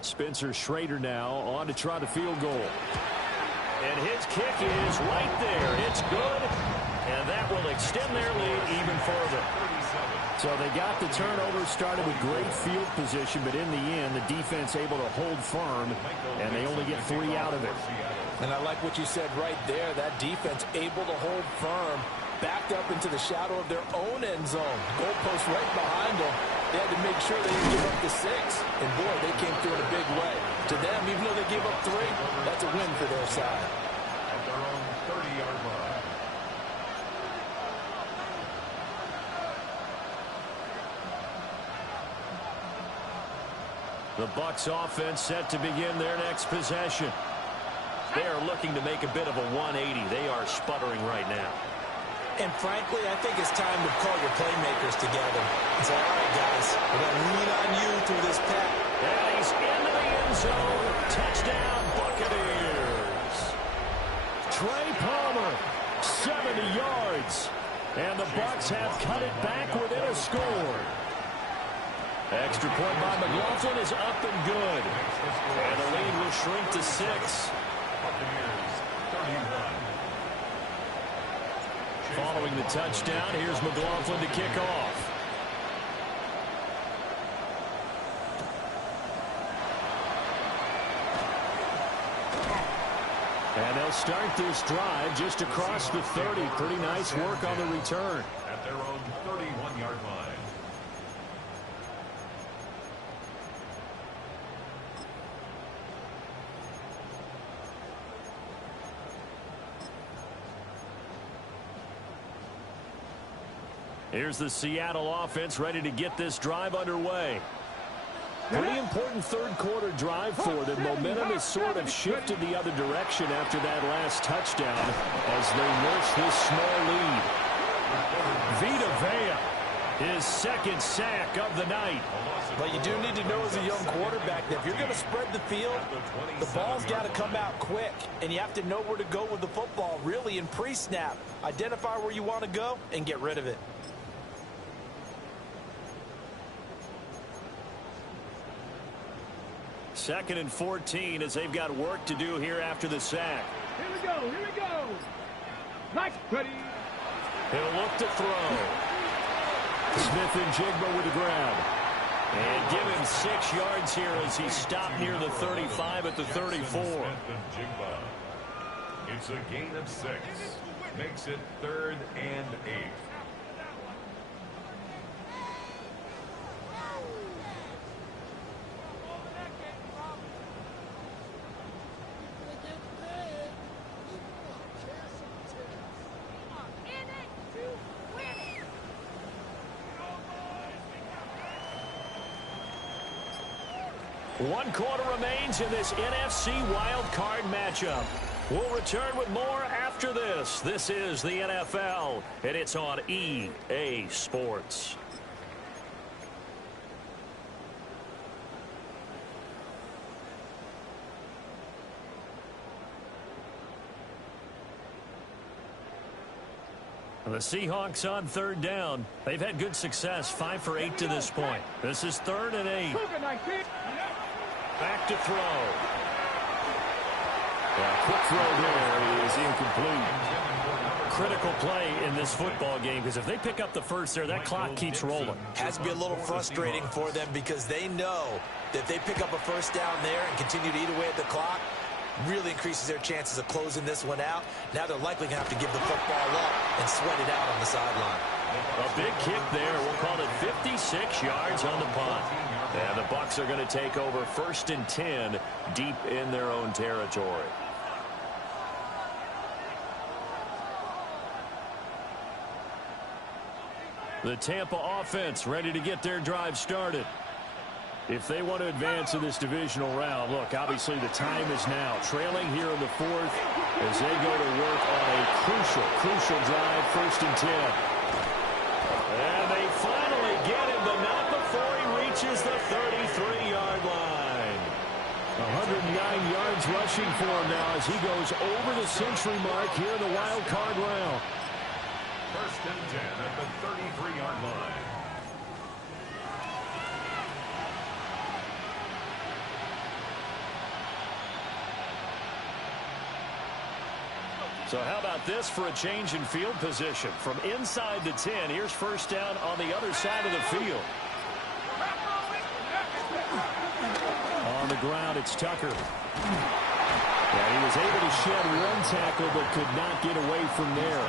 Spencer Schrader now on to try the field goal. And his kick is right there. It's good. And that will extend their lead even further. So they got the turnover started with great field position, but in the end, the defense able to hold firm, and they only get 3 out of it. And I like what you said right there. That defense able to hold firm, backed up into the shadow of their own end zone. Goalpost right behind them. They had to make sure they didn't give up the 6. And, boy, they came through in a big way. To them, even though they gave up 3, that's a win for their side. At their own 30-yard line. The Bucs offense set to begin their next possession. They are looking to make a bit of a 180. They are sputtering right now. And frankly, I think it's time to call your playmakers together and say, all right, guys, we're going to lean on you through this pack. And he's into the end zone. Touchdown, Buccaneers. Trey Palmer, 70 yards. And the Bucs have cut it back within a score. Extra point by McLaughlin is up and good. And the lead will shrink to 6. Buccaneers 31. Following the touchdown, here's McLaughlin to kick off. And they'll start this drive just across the 30. Pretty nice work on the return. At their own 31-yard line. Here's the Seattle offense ready to get this drive underway. Pretty important third quarter drive for them. Momentum has sort of shifted the other direction after that last touchdown as they nurse this small lead. Vita Vea, his second sack of the night. But you do need to know as a young quarterback that if you're going to spread the field, the ball's got to come out quick. And you have to know where to go with the football, really, in pre-snap. Identify where you want to go and get rid of it. Second and 14 as they've got work to do here after the sack. Here we go. Here we go. Nice, buddy. He'll look to throw. Smith and Jigba with the grab. And give him 6 yards here as he stopped near the 35 at the 34. It's a gain of 6. Makes it 3rd and 8. One quarter remains in this NFC Wildcard matchup. We'll return with more after this. This is the NFL, and it's on EA Sports. The Seahawks on third down. They've had good success, 5 for 8 to this point. This is 3rd and 8. Back to throw. Quick throw there is incomplete. Critical play in this football game because if they pick up the first there, that clock keeps rolling. Has to be a little frustrating for them because they know that if they pick up a first down there and continue to eat away at the clock, really increases their chances of closing this one out. Now they're likely going to have to give the football up and sweat it out on the sideline. A big kick there. We'll call it 56 yards on the punt. And the Bucs are going to take over 1st and 10 deep in their own territory. The Tampa offense ready to get their drive started. If they want to advance in this divisional round, look, obviously the time is now. Trailing here in the 4th as they go to work on a crucial drive, 1st and 10. And they finally get him, but not before he reaches the 33-yard line. 109 yards rushing for him now as he goes over the century mark here in the wild card round. 1st and 10 at the 33-yard line. So how about this for a change in field position? From inside the 10, here's 1st down on the other side of the field. On the ground, it's Tucker. And he was able to shed 1 tackle but could not get away from there.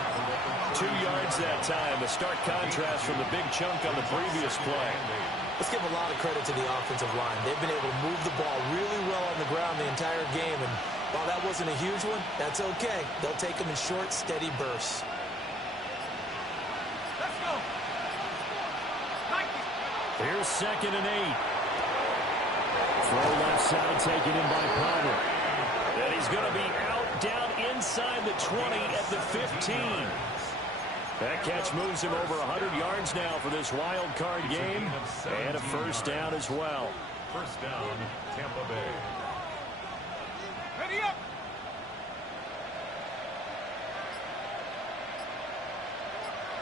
2 yards that time, a stark contrast from the big chunk on the previous play. Let's give a lot of credit to the offensive line. They've been able to move the ball really well on the ground the entire game, and while that wasn't a huge one, that's okay. They'll take them in short, steady bursts. Let's go. Here's 2nd and 8. Throw left side taken in by Palmer. And he's going to be out down inside the 20 at the 15. That catch moves him over 100 yards now for this wild card game, and a first down as well. First down, Tampa Bay. Ready up.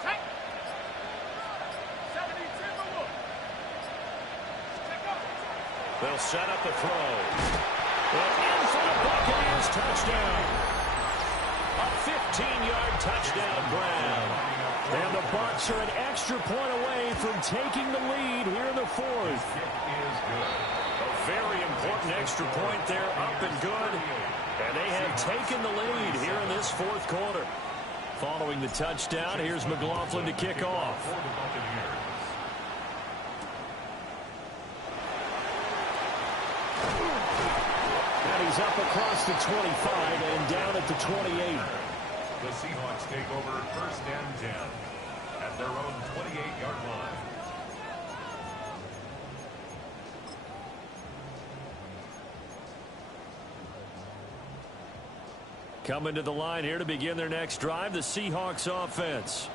Check. 70 Timberwolves. Check up. They'll set up the throw. And in for the Buccaneers touchdown. A 15-yard touchdown grab. And the Bucs are an extra point away from taking the lead here in the fourth. A very important extra point there, up and good. And they have taken the lead here in this fourth quarter. Following the touchdown, here's McLaughlin to kick off. And he's up across the 25 and down at the 28. The Seahawks take over first and 10 at their own 28-yard line. Coming to the line here to begin their next drive, the Seahawks offense.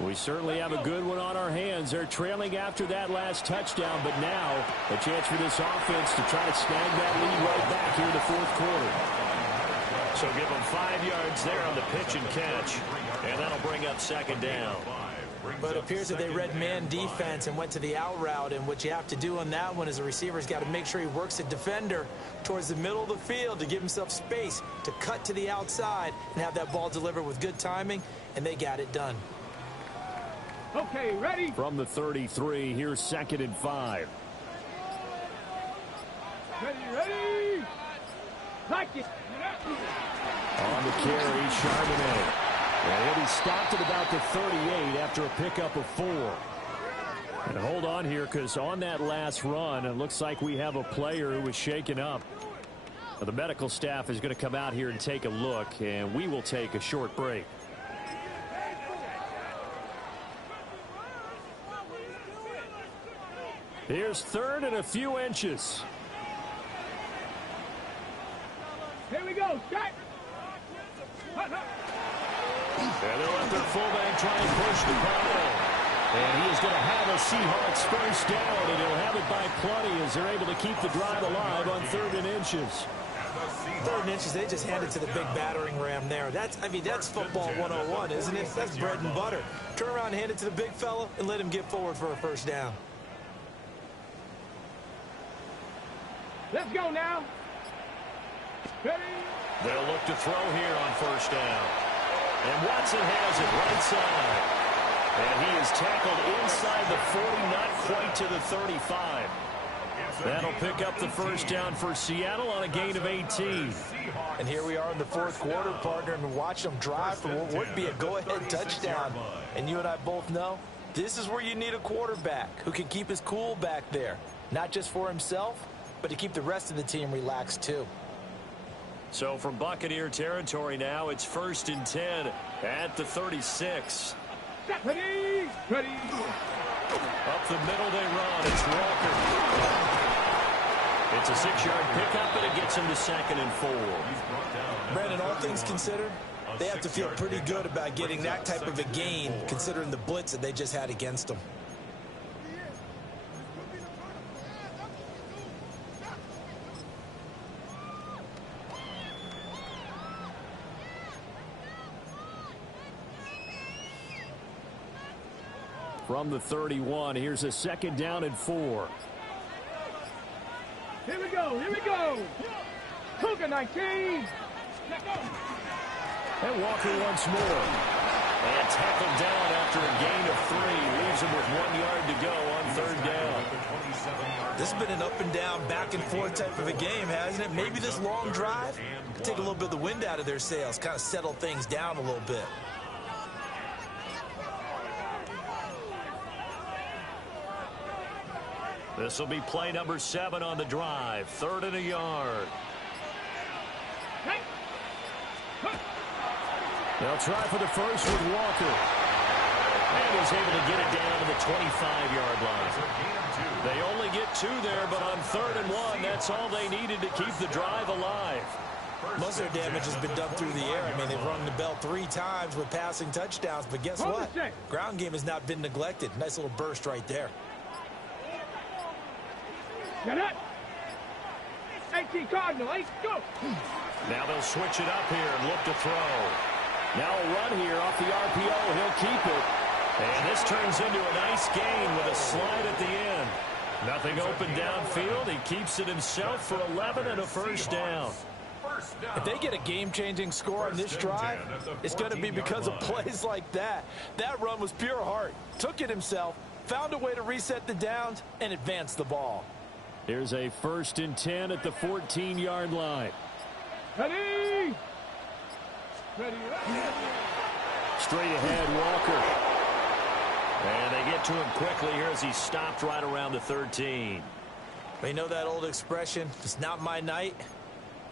We certainly have a good one on our hands. They're trailing after that last touchdown, but now a chance for this offense to try to snag that lead right back here in the fourth quarter. So give them 5 yards there on the pitch and catch, and that'll bring up second down. But it appears that they read man defense and went to the out route, and what you have to do on that one is the receiver's got to make sure he works the defender towards the middle of the field to give himself space to cut to the outside and have that ball delivered with good timing, and they got it done. Okay, ready? From the 33, here's 2nd and 5. Ready? Like it. On the carry, Charbonnet. And he'll be stopped at about the 38 after a pickup of 4. And hold on here, because on that last run, it looks like we have a player who was shaken up. The medical staff is going to come out here and take a look, and we will take a short break. Here's 3rd and a few inches. Here we go. Shot. And they'll let their fullback try and push the ball. And he is going to have a Seahawks first down, and he'll have it by plenty as they're able to keep the drive alive on 3rd and inches. 3rd and inches, they just handed to the big battering ram there. That's football 101, isn't it? That's bread and butter. Turn around and hand it to the big fella and let him get forward for a first down. Let's go now. Ready? They'll look to throw here on first down. And Watson has it right side. And he is tackled inside the 40, not quite to the 35. That'll pick up the first down for Seattle on a gain of 18. And here we are in the fourth quarter, partner, and watch them drive for what would be a go-ahead touchdown. And you and I both know this is where you need a quarterback who can keep his cool back there. Not just for himself, but to keep the rest of the team relaxed too. So from Buccaneer territory now, it's 1st and 10 at the 36. Ready? Up the middle they run. It's Walker. It's a 6-yard pickup, and it gets him to 2nd and 4. Brandon, all things considered, they have to feel pretty good about getting that type of a gain, considering the blitz that they just had against them. From the 31, here's a 2nd down and 4. Here we go. Cougar 19. And Walker once more. And tackled down after a gain of 3. Leaves him with 1 yard to go on 3rd down. This has been an up and down, back and forth type of a game, hasn't it? Maybe this long drive could take a little bit of the wind out of their sails, kind of settle things down a little bit. This will be play number 7 on the drive. 3rd and a yard. They'll try for the first with Walker. And he's able to get it down to the 25-yard line. They only get 2 there, but on 3rd and 1, that's all they needed to keep the drive alive. Most of their damage has been done through the air. I mean, they've rung the bell 3 times with passing touchdowns, but guess what? Ground game has not been neglected. Nice little burst right there. Get it. 18 Cardinal, 8, go. Now they'll switch it up here and look to throw. Now a run here off the RPO. He'll keep it. And this turns into a nice gain with a slide at the end. Nothing open downfield. He keeps it himself for 11 and a first down. If they get a game-changing score on this drive, it's going to be because of plays like that. That run was pure heart. Took it himself, found a way to reset the downs, and advance the ball. Here's a 1st and 10 at the 14-yard line. Ready. Ready. Straight ahead, Walker. And they get to him quickly here as he stopped right around the 13. You know that old expression, it's not my night?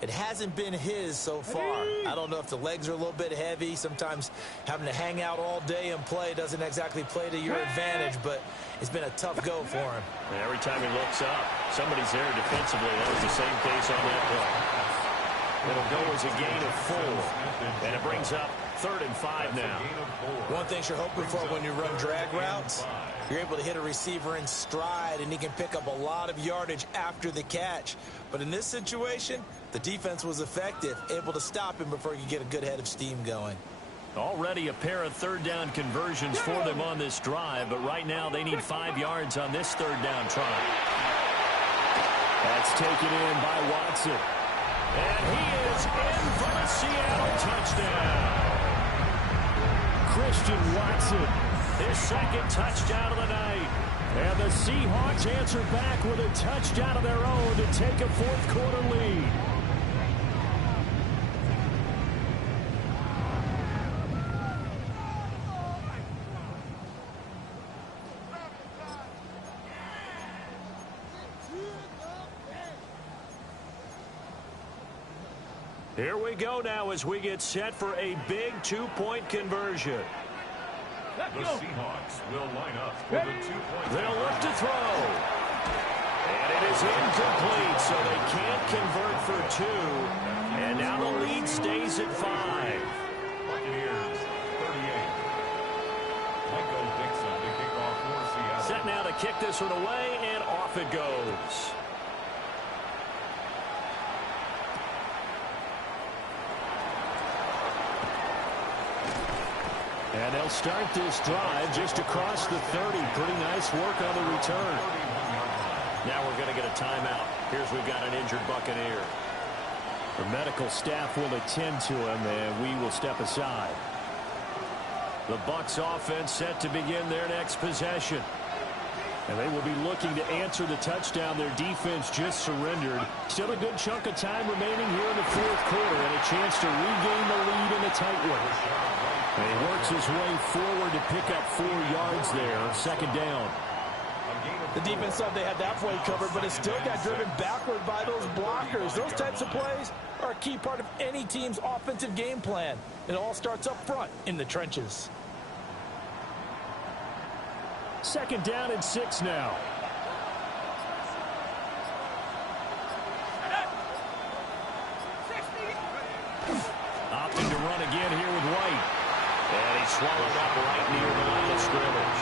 It hasn't been his so far. I don't know if the legs are a little bit heavy. Sometimes having to hang out all day and play doesn't exactly play to your advantage, but it's been a tough go for him. And every time he looks up, somebody's there defensively. That was the same case on that play. It'll go as a gain of 4. And it brings up 3rd and 5 now. One thing you're hoping for when you run drag routes, you're able to hit a receiver in stride, and he can pick up a lot of yardage after the catch. But in this situation, the defense was effective, able to stop him before he could get a good head of steam going. Already a pair of 3rd down conversions for them on this drive, but right now they need 5 yards on this 3rd down try. That's taken in by Watson. And he is in for the Seattle touchdown. Christian Watson. His 2nd touchdown of the night. And the Seahawks answer back with a touchdown of their own to take a 4th quarter lead. Here we go now as we get set for a big 2-point conversion. The Seahawks will line up for the 2-point. They'll look to throw. And it is incomplete, so they can't convert for 2. And now the lead stays at 5. Buccaneers, 38. Michael Dixon to kick off for Seattle. Set now to kick this one away, and off it goes. And they'll start this drive just across the 30. Pretty nice work on the return. Now we're going to get a timeout. Here's we've got an injured Buccaneer. The medical staff will attend to him, and we will step aside. The Bucs offense set to begin their next possession. And they will be looking to answer the touchdown their defense just surrendered. Still a good chunk of time remaining here in the 4th quarter, and a chance to regain the lead in a tight one. And he works his way forward to pick up 4 yards there. 2nd down. The defense thought they had that play covered, but it still got driven backward by those blockers. Those types of plays are a key part of any team's offensive game plan. It all starts up front in the trenches. 2nd down and 6 now. Opting to run again here with White. And he's swallowed up right near the line of scrimmage.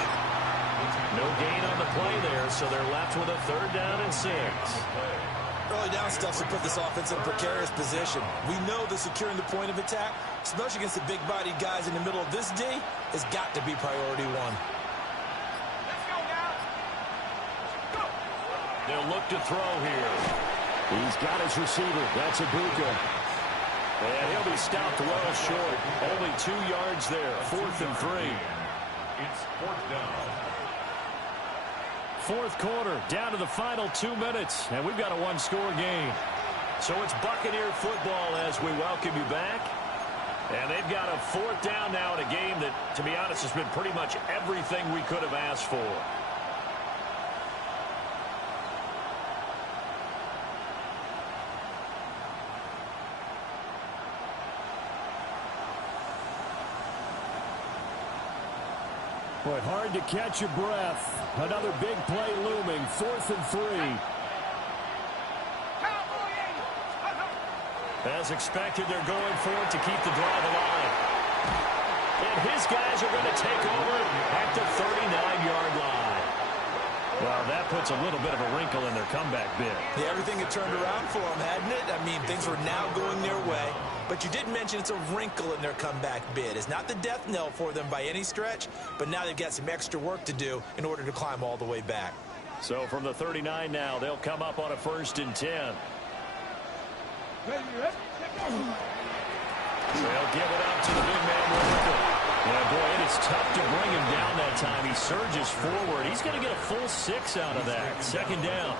No gain on the play there, so they're left with a 3rd down and 6. Early down stuff to put this offense in a precarious position. We know that securing the point of attack, especially against the big-bodied guys in the middle of this D, has got to be priority 1. They'll look to throw here. He's got his receiver. That's Ibuka. And he'll be stopped well short. Only 2 yards there. 4th and 3. It's 4th down. 4th quarter, down to the final 2 minutes. And we've got a 1-score game. So it's Buccaneer football as we welcome you back. And they've got a 4th down now in a game that, to be honest, has been pretty much everything we could have asked for. Boy, hard to catch your breath. Another big play looming. 4th and 3. As expected, they're going for it to keep the drive alive. And his guys are going to take over at the 39-yard line. Well, that puts a little bit of a wrinkle in their comeback bid. Yeah, everything had turned around for them, hadn't it? I mean, things were now going their way. But you did mention it's a wrinkle in their comeback bid. It's not the death knell for them by any stretch, but now they've got some extra work to do in order to climb all the way back. So from the 39 now, they'll come up on a 1st and 10. They'll give it up to the big man. Yeah, boy, it is tough to bring him down that time. He surges forward. He's going to get a full 6 out of that. 2nd down.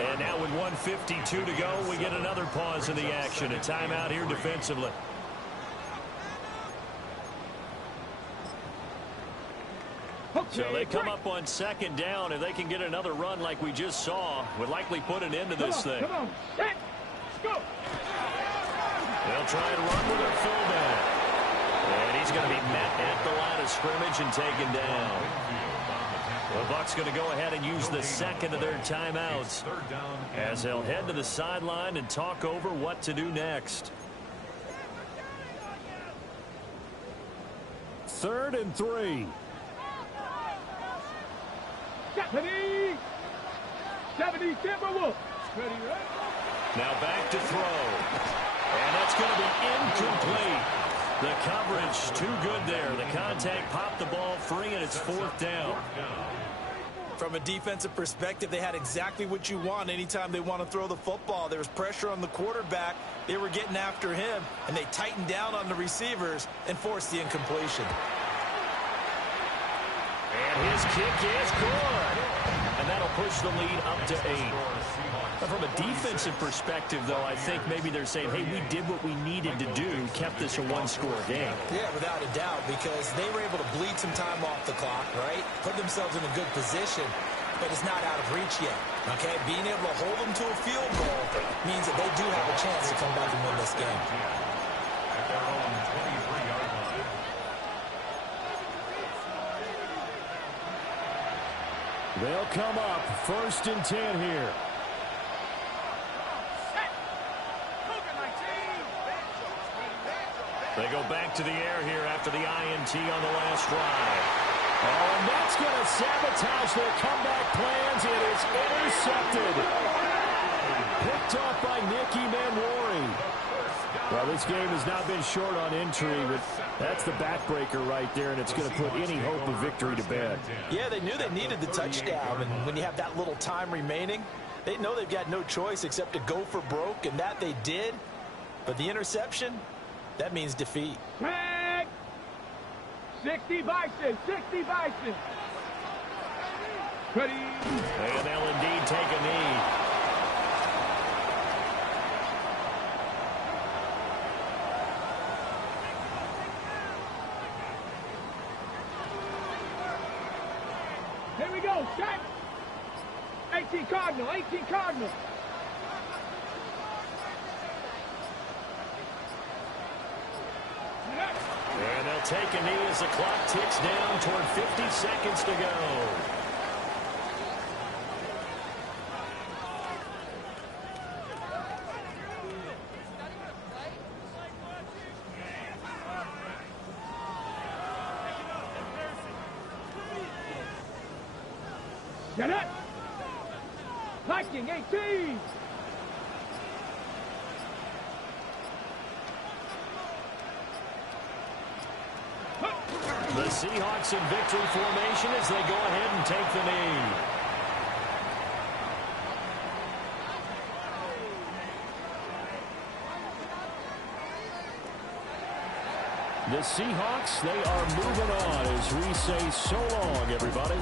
And now with 1:52 to go, we get another pause in the action. A timeout here defensively. So they come up on 2nd down. If they can get another run like we just saw, would likely put an end to this thing. Come on, set, go. They'll try and run with their fullback. And he's going to be met at the line of scrimmage and taken down. The Bucs going to go ahead and use the 2nd of their timeouts as they'll head to the sideline and talk over what to do next. 3rd and 3. 70 Timberwolves. Ready, right? Now back to throw. And that's going to be incomplete. The coverage too good there. The contact popped the ball free, and it's 4th down. From a defensive perspective, they had exactly what you want anytime they want to throw the football. There was pressure on the quarterback. They were getting after him, and they tightened down on the receivers and forced the incompletion. And his kick is good. And that'll push the lead up to 8. But from a defensive perspective, though, I think maybe they're saying, hey, we did what we needed to do, kept this a 1-score game. Yeah, without a doubt, because they were able to bleed some time off the clock, right? Put themselves in a good position, but it's not out of reach yet, okay? Being able to hold them to a field goal means that they do have a chance to come back and win this game. At their own 23-yard line. They'll come up 1st and 10 here. They go back to the air here after the INT on the last drive. Oh, and that's going to sabotage their comeback plans. It is intercepted. Picked off by Nicky Manwari. Well, this game has not been short on entry, but that's the backbreaker right there, and it's going to put any hope of victory to bed. Yeah, they knew they needed the touchdown, and when you have that little time remaining, they know they've got no choice except to go for broke, and that they did. But the interception, that means defeat. Tag! 60 Bison, 60 Bison. Ready? And they'll indeed take a knee. Here we go, set. 18 Cardinal, 18 Cardinal. And they'll take a knee as the clock ticks down toward 50 seconds to go. Get it. Viking, 18. The Seahawks in victory formation as they go ahead and take the knee. The Seahawks, they are moving on as we say so long, everybody.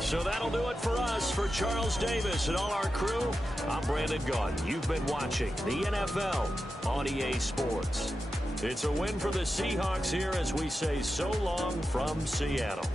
So that'll do it for us. For Charles Davis and all our crew, I'm Brandon Gaudin. You've been watching the NFL on EA Sports. It's a win for the Seahawks here as we say so long from Seattle.